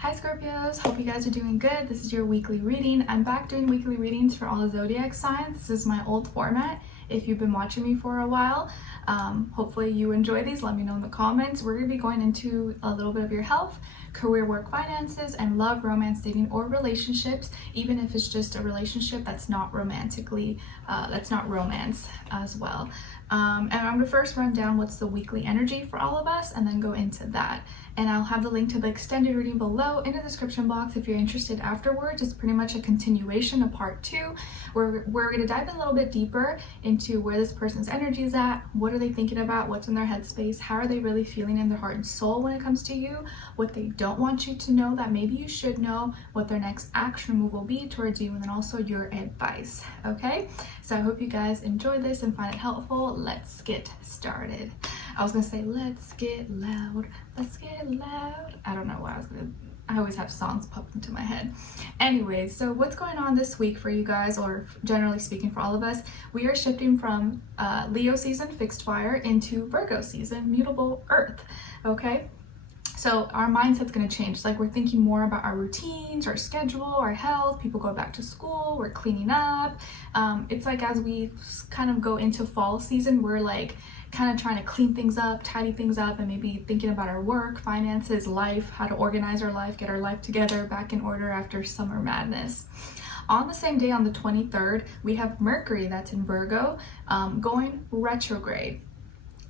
Hi Scorpios, hope you guys are doing good. This is your weekly reading. I'm back doing weekly readings for all the zodiac signs. This is my old format. If you've been watching me for a while, hopefully you enjoy these. Let me know in the comments. We're going to be going into a little bit of your health, career, work, finances, and love, romance, dating, or relationships, even if it's just a relationship that's not romantically, that's not romance as well. And I'm going to first run down what's the weekly energy for all of us and then go into that. And I'll have the link to the extended reading below in the description box if you're interested afterwards. It's pretty much a continuation of part 2. We're going to dive in a little bit deeper into where this person's energy is at, what are they thinking about, what's in their headspace, how are they really feeling in their heart and soul when it comes to you, what they don't want you to know that maybe you should know, what their next action move will be towards you, and then also your advice. Okay, so I hope you guys enjoy this and find it helpful. Let's get started. I was gonna say let's get loud, let's get loud. I don't know why I always have songs pop into my head. Anyway, so what's going on this week for you guys, or generally speaking for all of us? We are shifting from Leo season, fixed fire, into Virgo season, mutable earth. Okay, so our mindset's going to change. It's like we're thinking more about our routines, our schedule, our health. People go back to school, we're cleaning up. It's like as we kind of go into fall season, we're like kind of trying to clean things up, tidy things up, and maybe thinking about our work, finances, life, how to organize our life, get our life together, back in order after summer madness. On the same day, on the 23rd, we have Mercury, that's in Virgo, going retrograde.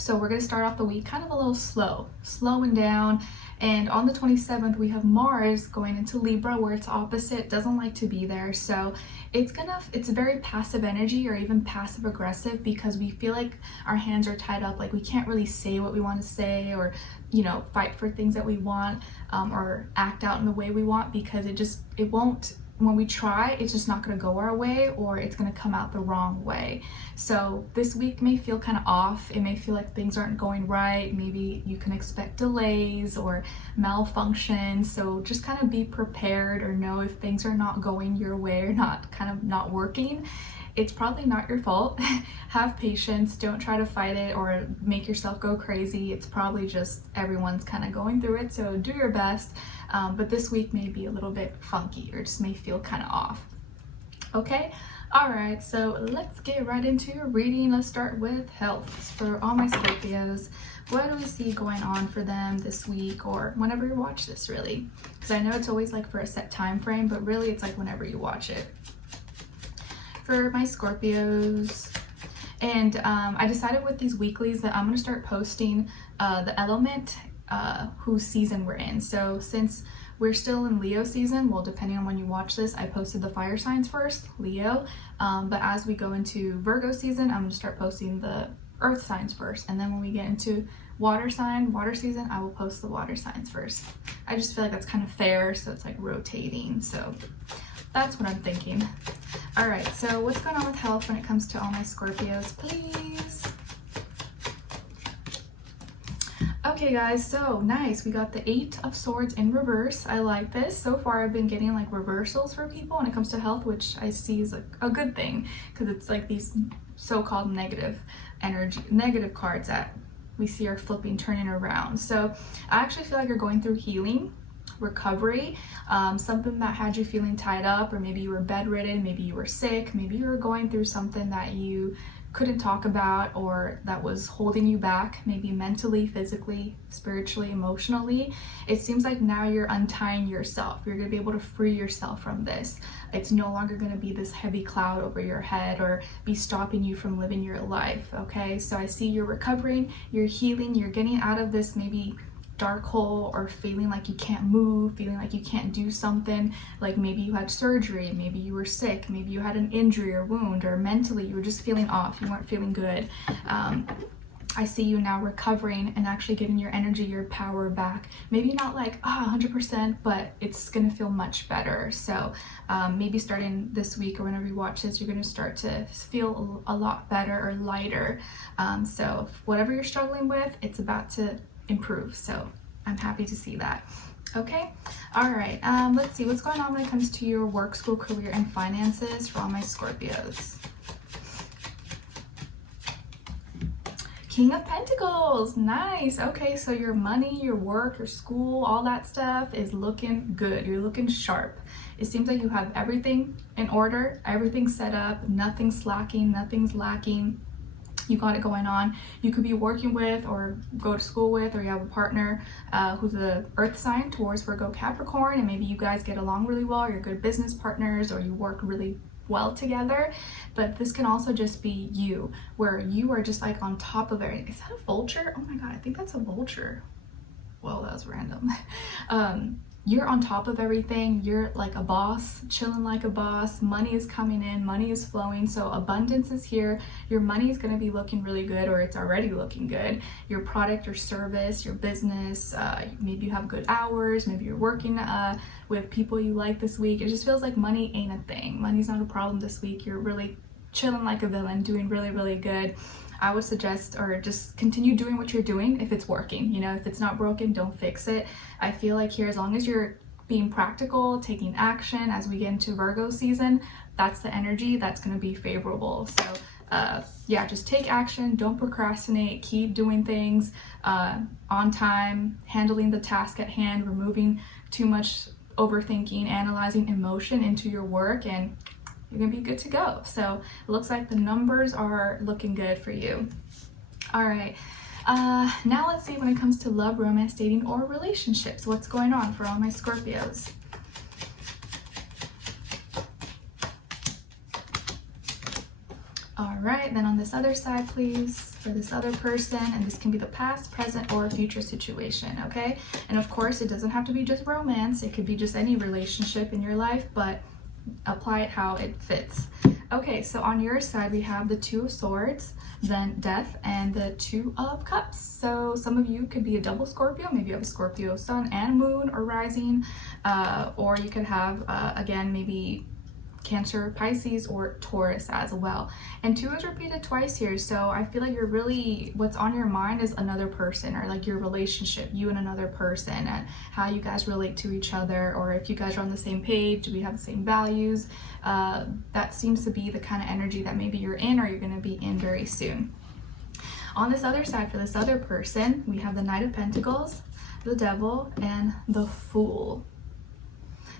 So we're going to start off the week kind of a little slowing down. And on the 27th, we have Mars going into Libra, where it's opposite, doesn't like to be there. So it's very passive energy, or even passive aggressive, because we feel like our hands are tied up, like we can't really say what we want to say, or, you know, fight for things that we want, or act out in the way we want, because it won't. When we try, it's just not going to go our way, or it's going to come out the wrong way. So this week may feel kind of off. It may feel like things aren't going right. Maybe you can expect delays or malfunctions. So just kind of be prepared, or know if things are not going your way or not working. It's probably not your fault. Have patience. Don't try to fight it or make yourself go crazy. It's probably just everyone's kind of going through it. So do your best. But this week may be a little bit funky, or just may feel kind of off. Okay. All right. So let's get right into your reading. Let's start with health for all my Scorpios. What do we see going on for them this week, or whenever you watch this, really? Because I know it's always like for a set time frame, but really it's like whenever you watch it. For my Scorpios, and I decided with these weeklies that I'm going to start posting the element whose season we're in. So since we're still in Leo season, well, depending on when you watch this, I posted the fire signs first, Leo, but as we go into Virgo season, I'm going to start posting the earth signs first, and then when we get into water season, I will post the water signs first. I just feel like that's kind of fair, so it's like rotating, so that's what I'm thinking. All right, so what's going on with health when it comes to all my Scorpios, please? Okay guys, so nice. We got the 8 of Swords in reverse. I like this. So far I've been getting like reversals for people when it comes to health, which I see is like a good thing, because it's like these so-called negative cards that we see are flipping, turning around. So I actually feel like you're going through healing, recovery, something that had you feeling tied up, or maybe you were bedridden, maybe you were sick, maybe you were going through something that you couldn't talk about, or that was holding you back, maybe mentally, physically, spiritually, emotionally. It seems like now you're untying yourself. You're going to be able to free yourself from this. It's no longer going to be this heavy cloud over your head, or be stopping you from living your life. Okay, so I see you're recovering, you're healing, you're getting out of this maybe dark hole, or feeling like you can't move, feeling like you can't do something, like maybe you had surgery, maybe you were sick, maybe you had an injury or wound, or mentally you were just feeling off, you weren't feeling good. I see you now recovering and actually getting your energy, your power back. Maybe not like 100%, but it's gonna feel much better. So maybe starting this week, or whenever you watch this, you're gonna start to feel a lot better, or lighter. So whatever you're struggling with, it's about to improve. So I'm happy to see that. Okay, all right, let's see what's going on when it comes to your work, school, career, and finances for all my Scorpios. King of Pentacles, nice. Okay, so your money, your work, your school, all that stuff is looking good. You're looking sharp. It seems like you have everything in order, everything set up, nothing's slacking, nothing's lacking. You got it going on. You could be working with or go to school with, or you have a partner who's a earth sign, Taurus, Virgo, Capricorn, and maybe you guys get along really well, or you're good business partners, or you work really well together. But this can also just be you, where you are just like on top of everything. Is that a vulture? Oh my god, I think that's a vulture. Well, that was random. You're on top of everything. You're like a boss, chilling like a boss. Money is coming in, money is flowing. So abundance is here. Your money is going to be looking really good, or it's already looking good. Your product, your service, your business, maybe you have good hours, maybe you're working with people you like this week. It just feels like money ain't a thing. Money's not a problem this week. You're really chilling like a villain, doing really, really good. I would suggest, or just continue doing what you're doing if it's working. You know, if it's not broken, don't fix it. I feel like here, as long as you're being practical, taking action as we get into Virgo season, that's the energy that's going to be favorable. So yeah, just take action, don't procrastinate, keep doing things on time, handling the task at hand, removing too much overthinking, analyzing emotion into your work, and you're gonna be good to go. So it looks like the numbers are looking good for you. All right, now let's see when it comes to love, romance, dating, or relationships. What's going on for all my Scorpios? All right, then on this other side, please, for this other person, and this can be the past, present, or future situation, okay? And of course, it doesn't have to be just romance. It could be just any relationship in your life, but apply it how it fits. Okay, so on your side we have the Two of Swords, then Death, and the Two of Cups. So some of you could be a double Scorpio. Maybe you have a Scorpio sun and moon or rising, or you could have again maybe Cancer, Pisces, or Taurus as well. And 2 is repeated twice here, so I feel like you're really, what's on your mind is another person, or like your relationship, you and another person, and how you guys relate to each other, or if you guys are on the same page, do we have the same values? That seems to be the kind of energy that maybe you're in, or you're going to be in very soon. On this other side, for this other person, we have the Knight of Pentacles, the Devil, and the Fool.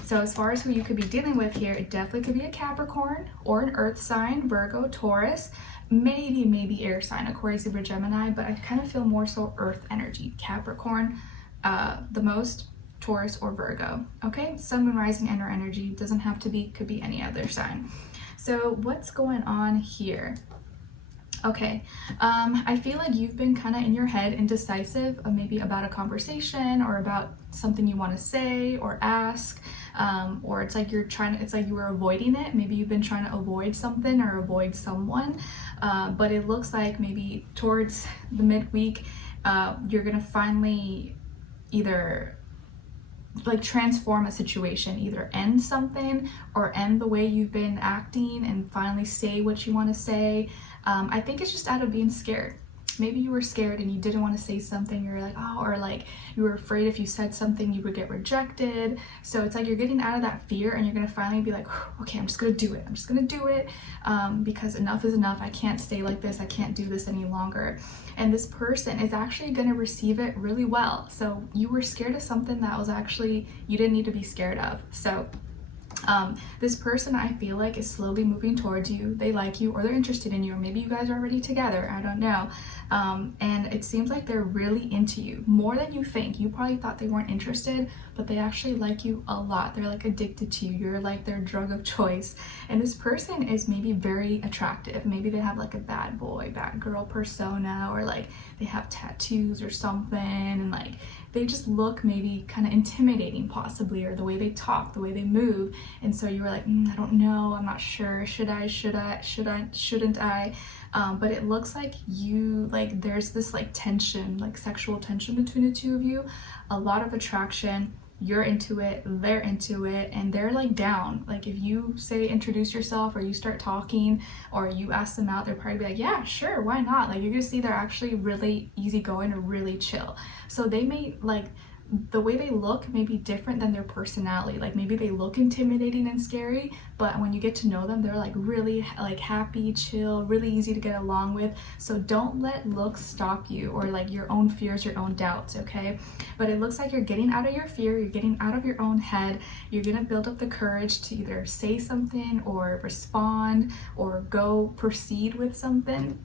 So as far as who you could be dealing with here, it definitely could be a Capricorn or an earth sign, Virgo, Taurus, maybe air sign, Aquarius, Libra, Gemini, but I kind of feel more so earth energy. Capricorn, the most, Taurus or Virgo, okay? Sun, moon, rising, and or energy, doesn't have to be, could be any other sign. So what's going on here? Okay, I feel like you've been kind of in your head indecisive, maybe about a conversation or about something you want to say or ask, or it's like it's like you were avoiding it. Maybe you've been trying to avoid something or avoid someone, but it looks like maybe towards the midweek, you're gonna finally either like transform a situation, either end something or end the way you've been acting and finally say what you want to say. I think it's just out of being scared. Maybe you were scared and you didn't want to say something. You're like, oh, or like you were afraid if you said something you would get rejected. So it's like you're getting out of that fear and you're going to finally be like, okay, I'm just going to do it. I'm just going to do it because enough is enough. I can't stay like this. I can't do this any longer. And this person is actually going to receive it really well. So you were scared of something that was actually, you didn't need to be scared of. So this person, I feel like, is slowly moving towards you. They like you, or they're interested in you, or maybe you guys are already together, I don't know. And it seems like they're really into you more than you think. You probably thought they weren't interested, but they actually like you a lot. They're like addicted to you. You're like their drug of choice. And this person is maybe very attractive. Maybe they have like a bad boy, bad girl persona, or like they have tattoos or something, and like they just look maybe kind of intimidating possibly, or the way they talk, the way they move. And so you were like, I don't know, I'm not sure, shouldn't I? But it looks like you, like there's this like tension, like sexual tension between the two of you, a lot of attraction. You're into it, they're into it, and they're like down. Like if you say introduce yourself, or you start talking, or you ask them out, they'll probably be like, yeah, sure, why not? Like you're gonna see they're actually really easygoing or really chill. So they may like the way they look may be different than their personality. Like maybe they look intimidating and scary, but when you get to know them, they're like really like happy, chill, really easy to get along with. So don't let looks stop you, or like your own fears, your own doubts, okay? But it looks like you're getting out of your fear, you're getting out of your own head. You're gonna build up the courage to either say something or respond or go proceed with something.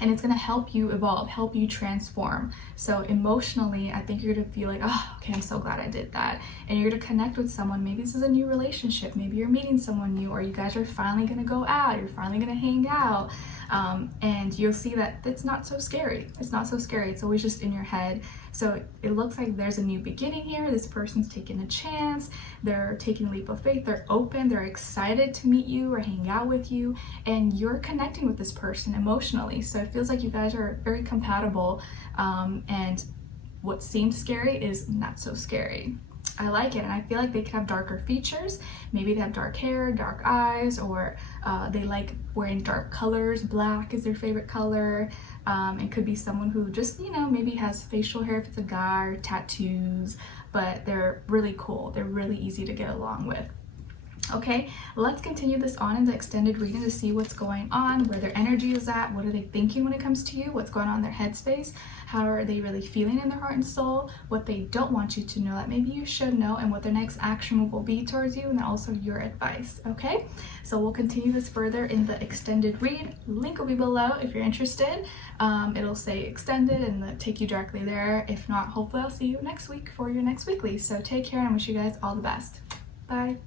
And it's going to help you evolve, help you transform. So emotionally, I think you're going to feel like, oh, okay, I'm so glad I did that. And you're going to connect with someone. Maybe this is a new relationship. Maybe you're meeting someone new, or you guys are finally going to go out. You're finally going to hang out. And you'll see that it's not so scary. It's not so scary. It's always just in your head. So it looks like there's a new beginning here. This person's taking a chance. They're taking a leap of faith. They're open. They're excited to meet you or hang out with you. And you're connecting with this person emotionally. So it feels like you guys are very compatible. And what seemed scary is not so scary. I like it, and I feel like they could have darker features. Maybe they have dark hair, dark eyes, or they like wearing dark colors. Black is their favorite color. It could be someone who just, maybe has facial hair if it's a guy, or tattoos, but they're really cool. They're really easy to get along with. Okay, let's continue this on in the extended reading to see what's going on, where their energy is at, what are they thinking when it comes to you, what's going on in their headspace, how are they really feeling in their heart and soul, what they don't want you to know that maybe you should know, and what their next action move will be towards you, and then also your advice. Okay, so we'll continue this further in the extended read. Link will be below if you're interested. It'll say extended and take you directly there. If not, hopefully I'll see you next week for your next weekly. So take care, and I wish you guys all the best. Bye.